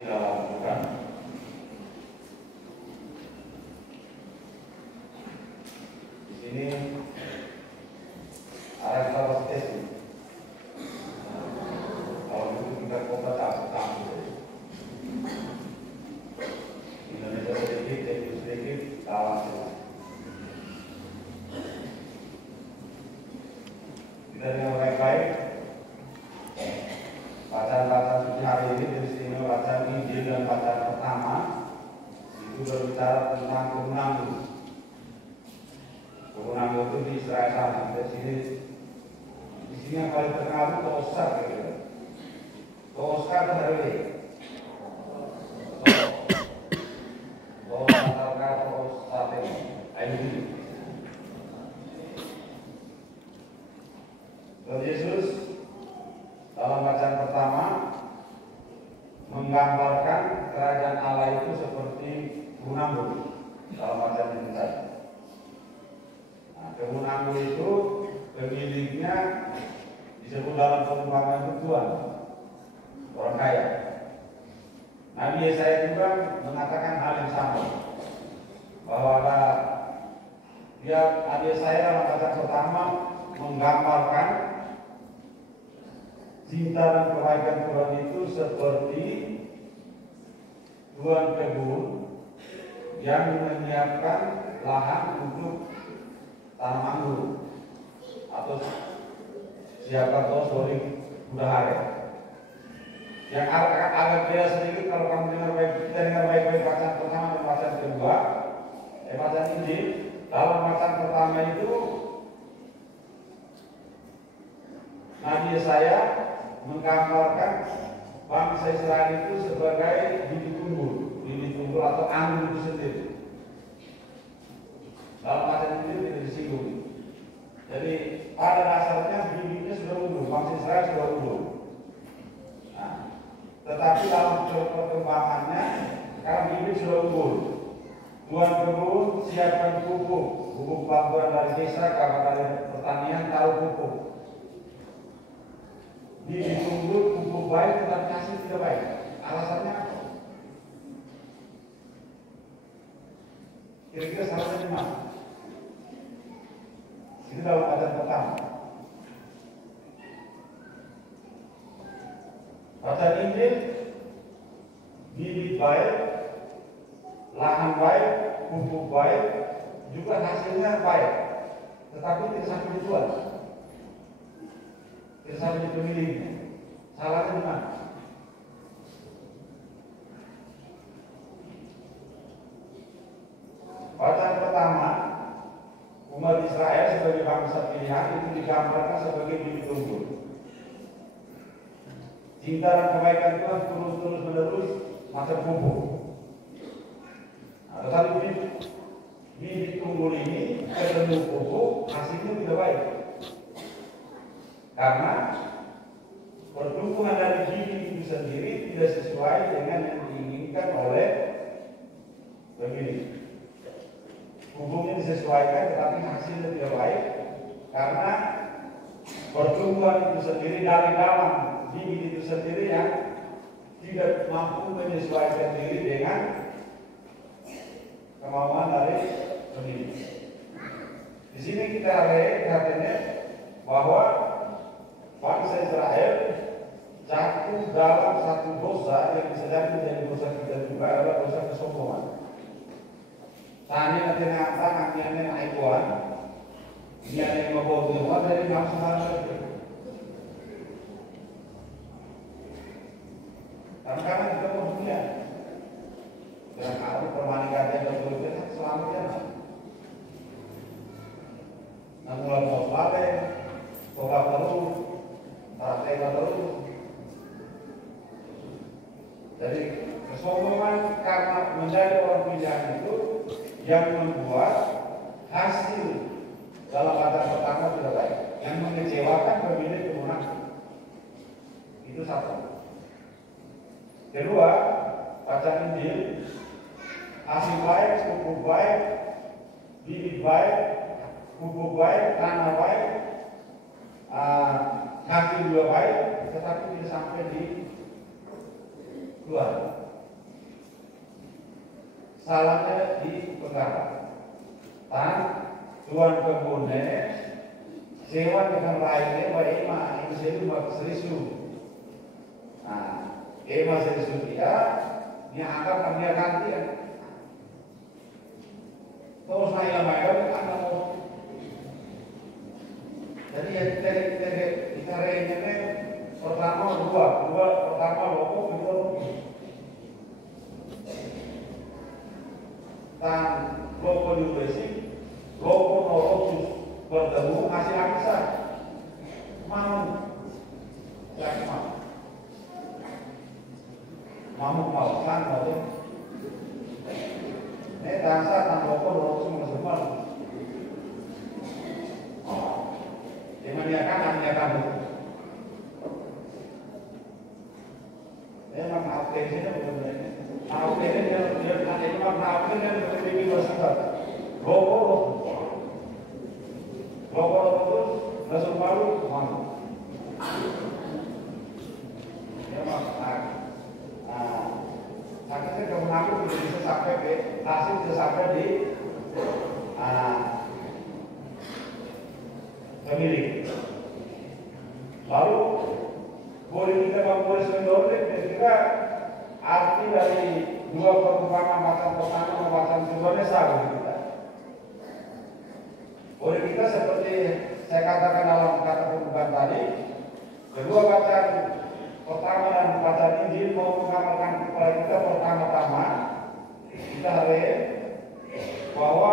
dilakukan. Di sini ada kapasitas. Kalau itu tingkat kota campur. Indonesia sedikit, kawan semua. Kita dengan baik-baik. Bacaan-bacaan suci hari ini dari sini bacaan Injil dan bacaan pertama itu berbicara tentang kemenangan. Kemenangan itu di Israel sana. Di sini yang paling terkenal itu Tosar, gitu. Tosar itu hari ini. Yesus dalam bacaan pertama menggambarkan kerajaan Allah itu seperti gunung bumi dalam bacaan ini tadi. Nah, gunung itu pemiliknya disebut dalam perumpamaan itu Tuhan, orang kaya. Nabi Yesaya juga mengatakan hal yang sama, bahwa Nabi Yesaya dalam bacaan pertama menggambarkan cinta dan kebaikan Tuhan itu seperti Tuhan kebun yang menyiapkan lahan untuk tanam anggur, atau siapa tahu sorry udahare. Yang agak beda sedikit kalau kamu kita dengar baik-baik bacaan pertama dan bacaan kedua, bacaan Injil. Dalam bacaan pertama itu Nabi Yesaya menggambarkan bangsa Israel itu sebagai bibit unggul atau anggur itu sendiri. Dalam bacaan ini tidak disinggung. Jadi pada dasarnya bibitnya sudah unggul, bangsa Israel sudah unggul. Nah, tetapi dalam perkembangannya sekarang bibit sudah unggul. Tuhan kebun siapkan pupuk bantuan dari desa, karena dari pertanian taruh pupuk. Ditunggu pupuk baik tetapi hasil tidak baik. Alasannya apa? Kira-kira salahnya di mana? Itu dalam bacaan pertama. Bacaan Injil, bibit baik, lahan baik, pupuk baik, juga hasilnya baik, tetapi tidak sampai di Tuhan. Tidak sampai di pemiliknya. Salahnya di mana? Bacaan pertama, umat Israel sebagai bangsa pilihan itu digambarkan sebagai bibit unggul. Cinta dan kebaikan Tuhan terus menerus macam pupuk. Nah, tetapi bibit unggul ini ketemu pupuk, hasilnya tidak baik. Karena pertumbuhan dari bibit itu sendiri tidak sesuai dengan yang diinginkan oleh pemilik. Pupuknya disesuaikan tetapi hasilnya tidak baik karena pertumbuhan itu sendiri dari dalam bibit itu sendiri yang tidak mampu menyesuaikan diri dengan kemauan dari pemilik. Di sini kita lihatnya bahwa bangsa Israel jatuh dalam satu dosa yang bisa jadi menjadi dosa kita juga, adalah dosa kesombongan. Tanya nanti nanti aikuan, ini ada yang membawa Tuhan dari nafsu manusia. Karena kita mau dunia, dengan arti permanikan yang berbeda selamanya. Namun mau balik, tobat terus, praktek terus. Jadi kesombongan karena menjadi orang pilihan itu yang membuat hasil dalam bacaan pertama tidak baik, yang mengecewakan pemilik kemenangan. Itu satu. Kedua, bacaan Injil, hasil baik, pupuk baik, bibit baik, pupuk baik, tanah baik, hasil juga baik, tetapi tidak sampai di Tuhan. salahnya di perkara tan tuan kebunnya sewa dengan lainnya bahwa ema ini selalu bak serisu. Nah, ema serisu dia anggap dia gantian. Terus naik lama kan mau. Jadi dari kita ini pertama dua pertama loko kedua dan loko juga sih loko nolok bertemu masih bisa mau lagi mau kan mau ini dansa dan loko semua dimaniakan memang authentiknya benar-benar authentiknya dia ada ini memang authentiknya lebih bersifat logo terus langsung baru mana memang akhirnya kemenangan bisa sampai ke hasil bisa sampai di pemilik. Lalu boleh kita memulai sendiri ketika arti dari dua perumpamaan macam pertama dan macam keduanya sama kita. Boleh kita seperti saya katakan dalam kata pembukaan tadi, kedua bacaan pertama dan bacaan Injil mau menggambarkan kepada kita pertama-tama kita harus bahwa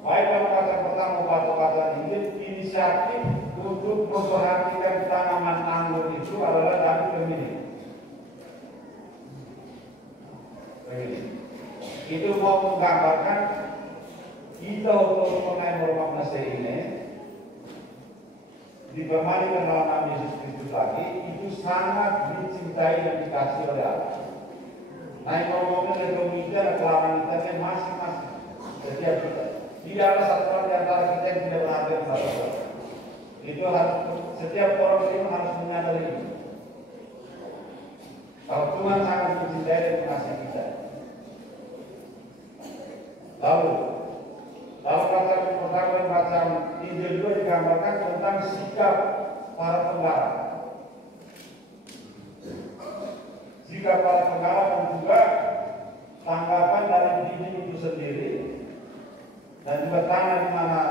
baik dalam bacaan pertama maupun bacaan Injil inisiatif untuk memperhatikan tanaman anggur itu adalah dari pemilik. Itu mau menggambarkan kita untuk mengenai norma Mesir ini dikembalikan dalam nama Yesus Kristus lagi itu sangat dicintai dan dikasih oleh Allah. Nah, ngomongnya dari kita kelaman kita masing-masing setiap kita. Tidak ada satu orang di antara kita yang tidak perhatian satu orang. Itu harus setiap orang itu harus menyadari itu. Kalau Tuhan sangat mencintai dan mengasihi kita. Lalu dalam bacaan pertama dan bacaan Injil juga digambarkan tentang sikap para penggarap. Sikap para penggarap dan juga tanggapan dari biji itu sendiri dan juga tanah di mana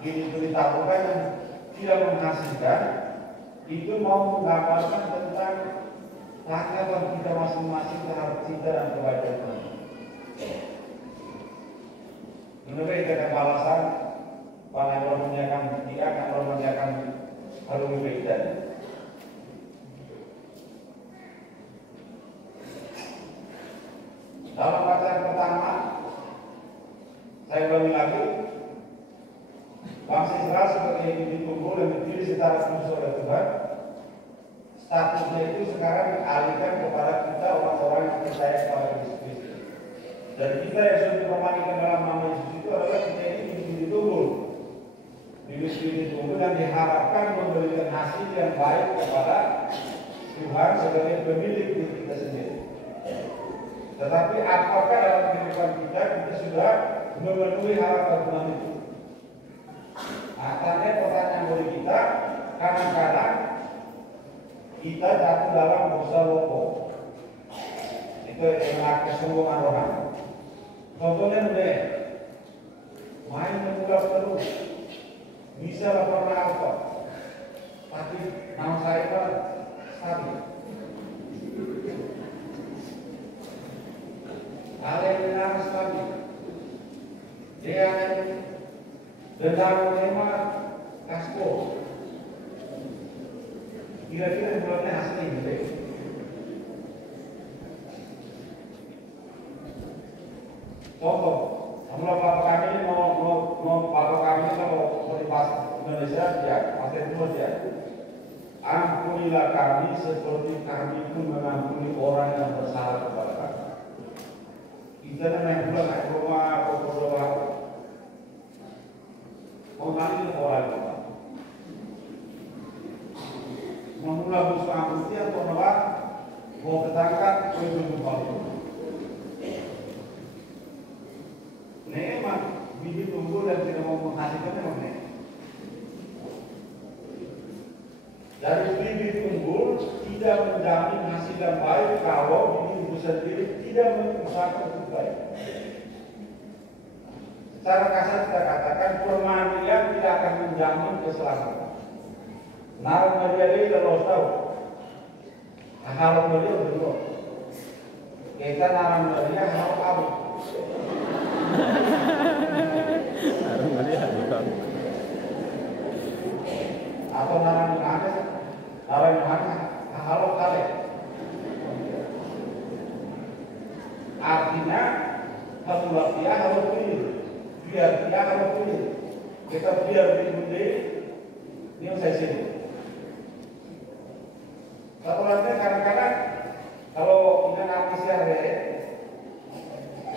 biji itu ditaburkan yang tidak menghasilkan itu mau menggambarkan tentang tanggapan kita masing-masing terhadap cinta dan kebaikan Tuhan. Menurut kita balasan pada orang menyakan dia akan orang menyakan harus berbeda. Dalam bacaan pertama saya ulangi lagi bangsa Israel seperti yang ditunggu dan dipilih secara khusus oleh Tuhan. Statusnya itu sekarang dialihkan kepada kita orang-orang yang percaya kepada Yesus Kristus. Dan kita yang sudah dipermandikan dalam nama Yesus itu adalah kita ini ditunggu, ditunggu dan diharapkan memberikan hasil yang baik kepada Tuhan sebagai pemilik diri kita sendiri. Tetapi apakah dalam kehidupan kita sudah memenuhi harapan Tuhan itu? Tanya pertanyaan bagi kita, kadang-kadang kita jatuh dalam dosa loko. Itu yang kesombongan orang. Contohnya main mengulas terus, bisa lah pernah apa, tapi nama saya kan stabil. Kalian benar stabil. Dia dendam memang kasko. Kira-kira bulannya hasilnya gitu. Contoh, kalau bapak kami mau bapak kami kalau bahasa Indonesia ya, bahasa Indonesia. Ampunilah kami seperti kami pun mengampuni orang yang bersalah kepada kami. Kita naik bulan naik rumah atau berdoa, mengalir orang kita. Memulai musuh ampuni atau menolak, mau ketangkat, itu kembali. tidak menjamin hasil yang baik kalau diri itu sendiri tidak mengusahakan untuk baik. Secara kasar kita katakan permandian tidak akan menjamin keselamatan. Naran Maria ini terus tahu. Hal Maria belum. Kita naran Maria hal abu. Naran Maria belum. Atau naran Yohanes, naran Yohanes hal kale. Artinya harus dia harus pilih. Biar dia harus pilih. Kita biar diundi ini saya sini. Satu lagi kadang-kadang kalau ingin manusia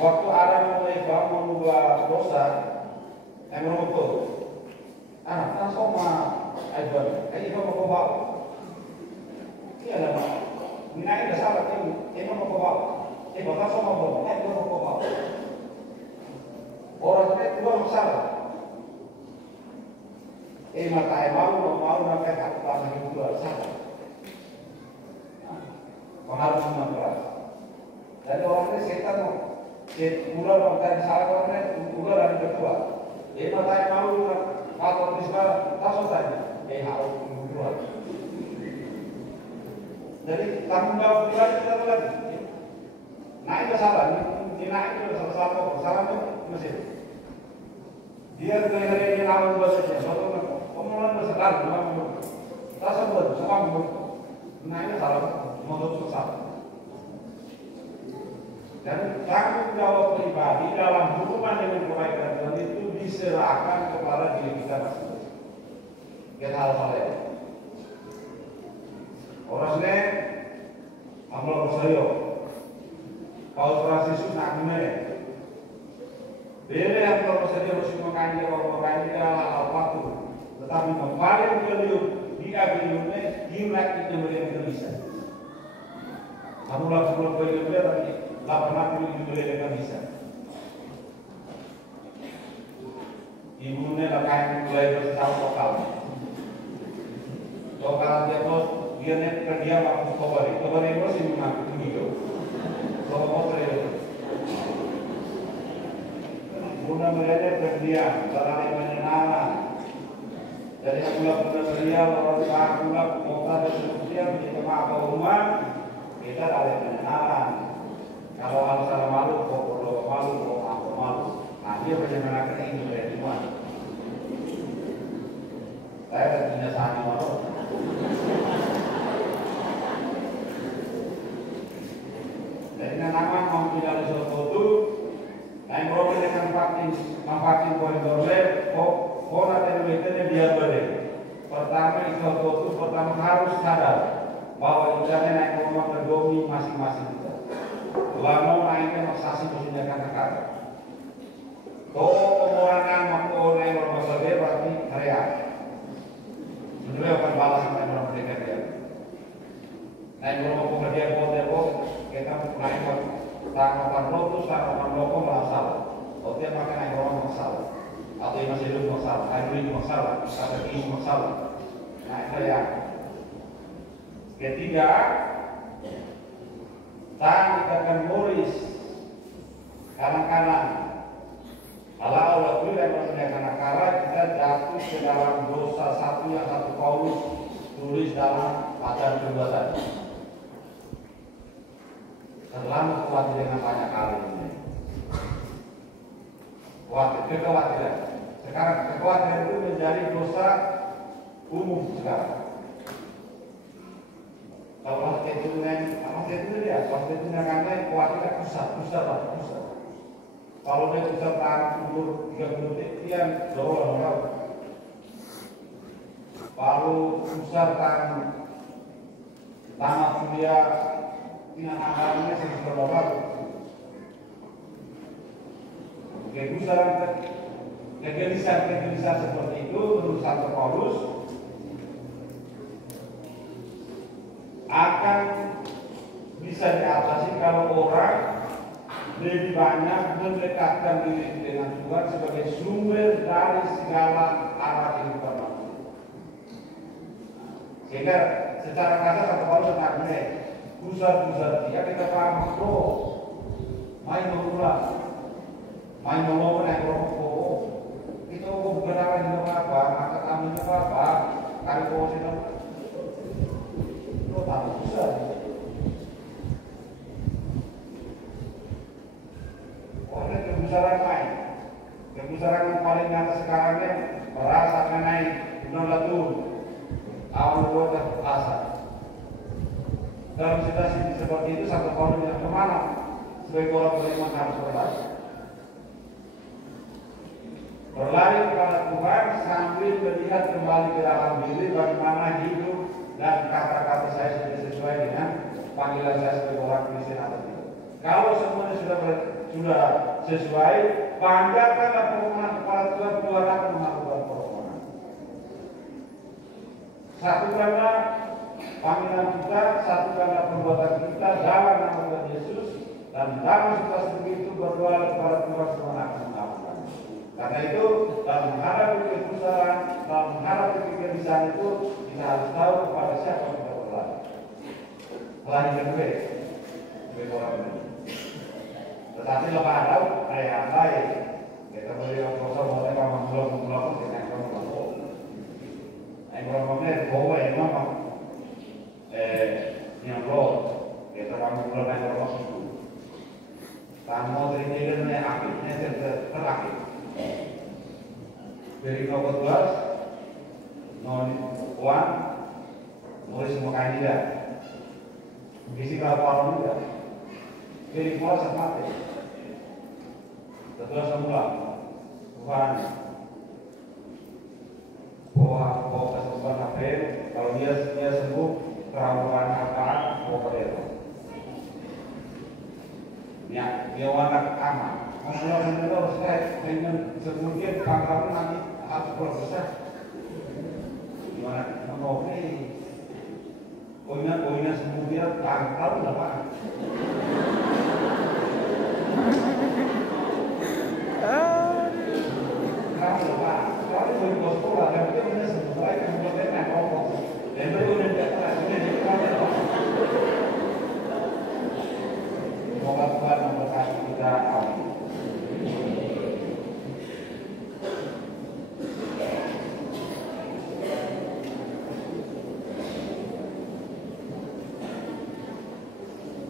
waktu Adam mulai mengubah dosa, yang menutup, anak sama Ibrahim, Ibrahim mau bawa, iya lah, minai dah salah ini mau bawa, bahkan sama bawa, Ibrahim mau bawa, orang itu dua masalah. Mata mau nak kata apa lagi dua salah. Pengaruh semua keras. Jadi orang ini setan ular orang salah orang ular dan kedua. Mata mau atau misalnya tasuk tadi, harus ular. Jadi tanggung jawab ular kita lagi. Naik ke salah, naik ke salah itu masih. Dia dari awal bahasanya, suatu omongan besar, tasuk sama naik salah. Menurut saya, dan tanggung jawab pribadi dalam hubungan dengan kebaikan Tuhan itu diserahkan kepada diri kita masing-masing. Kita harus sadar. Orangnya amal bersayo. Paus Franciscus nak gimana? Beliau yang bersayo harus mengkaji orang-orang ini adalah waktu, tetapi kembali beliau dia beliaunya diulat itu bisa. Kamu lakukan boleh tapi lakukan itu boleh dengan bisa. Ibunya lakukan mulai bersama lokal. Lokal dia pun dia net kerja waktu kabar itu masih mengaku begitu. Lokal kerja. Guna melihat kerja dalam menyenangkan. Dari bulan kerja orang bulan kota dan seterusnya menjadi apa rumah. Kita ada pengenalan. Kalau harus ada malu, kok malu. Nah dia menyenangkan ini dari mana? Saya tidak sahih malu. Jadi nama mau tidak ada sesuatu. Yang problem dengan vaksin koridornya, kok ada yang biar boleh. Pertama itu pertama harus sadar bahwa ikannya naik rumah berdomi masing-masing kita. Lama naiknya maksasi musuhnya kata-kata. Pengurangan makhluk yang berbeda berarti karya. Sebenarnya akan balas sampai mereka dia. Naik rumah pekerjaan bodoh, kita naik tanggapan lotus, tanggapan loko masalah. Kalau dia pakai naik rumah masalah, atau yang masih hidup masalah, hidup masalah, strategi masalah. Naik karya. Ketiga, dikatakan Boris kanan-kanan. Kalau Allah yang mengerjakan akara, kita jatuh ke dalam dosa satu Paulus tulis dalam pasal kedua tadi. Terlalu kuat dengan banyak kali ini. Kekhawatiran. Sekarang kekhawatiran itu menjadi dosa umum sekarang. Kalau itu dia, karena kuatnya pusat. Kalau dia pusat tahan umur 30 detik, dia jauh. Kalau pusat tahan tanah dia tidak anggarannya sekitar berapa? Kegelisahan seperti itu menurut Santo Paulus akan bisa diatasi kalau orang lebih banyak mendekatkan diri dengan Tuhan sebagai sumber dari segala arah kehidupan manusia. Sehingga secara kasar Santo Paulus tentang pusat-pusat dia kita paham bro, main mengulang, main mengulang yang kelompok itu bukan apa, maka kami apa, kali posisi itu tak pusat. Oh ini kebesaran main, kebesaran yang paling nyata sekarang ini merasakan naik gunung Latur, awal kota asa. Dalam situasi seperti itu Santo Paulus yang kemana sebagai orang beriman harus berlari kepada Tuhan sambil melihat kembali ke dalam diri bagaimana hidup dan kata-kata saya sudah sesuai dengan panggilan saya sebagai orang Kristen atau tidak. Kalau semuanya sudah sesuai, banggakanlah permohonan kepada Tuhan, Tuhan akan melakukan permohonan. Satukanlah panggilan kita, satukanlah perbuatan kita dalam nama Tuhan Yesus, dan dalam situasi begitu berdoa kepada Tuhan, Tuhan akan melakukan. Karena itu dalam menghadapi kebesaran, dalam menghadapi kegelisahan itu kita harus tahu kepada siapa kita berlari. Lari kedua sebagai orang ini. Tetapi lepas tahu ada yang lain. Kita beri proses mulai mengulang dengan kelompok. Yang kelompoknya bawa yang nama yang roh. Kita mengulang dengan kelompok itu. Tamu terjadinya akhirnya terakhir. Dari nomor 12 non-1 nulis semua kandidat fisikal pahlawan juga jadi pola sama setelah semula Tuhan bahwa kesembuhan kafir kalau dia sembuh kerampuan apaan mau pada dia warna aman. Kalau kita harus dengan kemudian pangkalan nanti harus berbesar. Gimana? Oke. Poinnya kemudian pangkal apa? Kalau apa? Kalau poin sekolah, dan itu punya sesuai kemudian yang rokok. Dan berguna dengan ini kalau semoga Tuhan memberkati kita. Amin.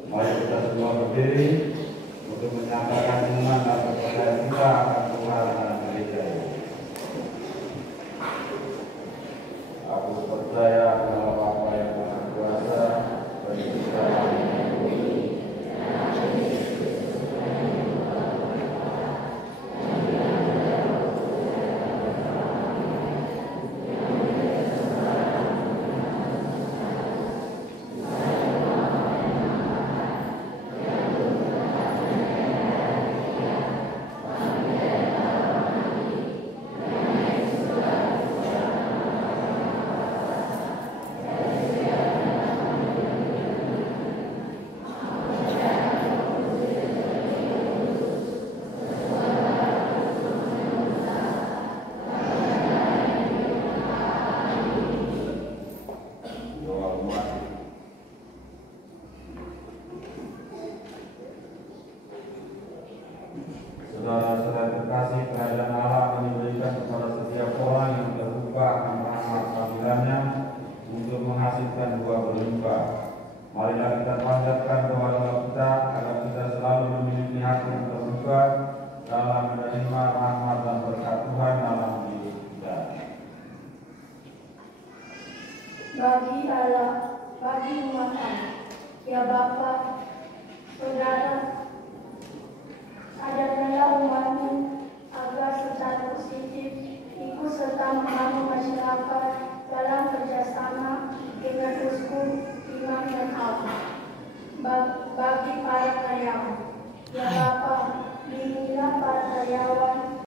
Mari kita semua berdiri untuk menyatakan iman dan percaya kita akan Tuhan dan gereja. Aku percaya kepada Bapa yang Maha Kuasa, Pencipta Saudara-saudara terkasih, kerajaan Allah akan diberikan kepada setiap orang yang terbuka akan rahmat panggilannya untuk menghasilkan buah berlimpah. Marilah kita panjatkan doa-doa kita agar kita selalu memiliki hati yang terbuka dalam menerima rahmat dan berkat Tuhan dalam hidup kita. Bagi Allah, bagi umat Allah, ya Bapa, Saudara, ajarkanlah umat-Mu agar secara positif ikut serta membangun masyarakat dalam kerjasama dengan uskup, imam dan Allah. Bagi para karyawan, ya Bapa, bimbinglah para karyawan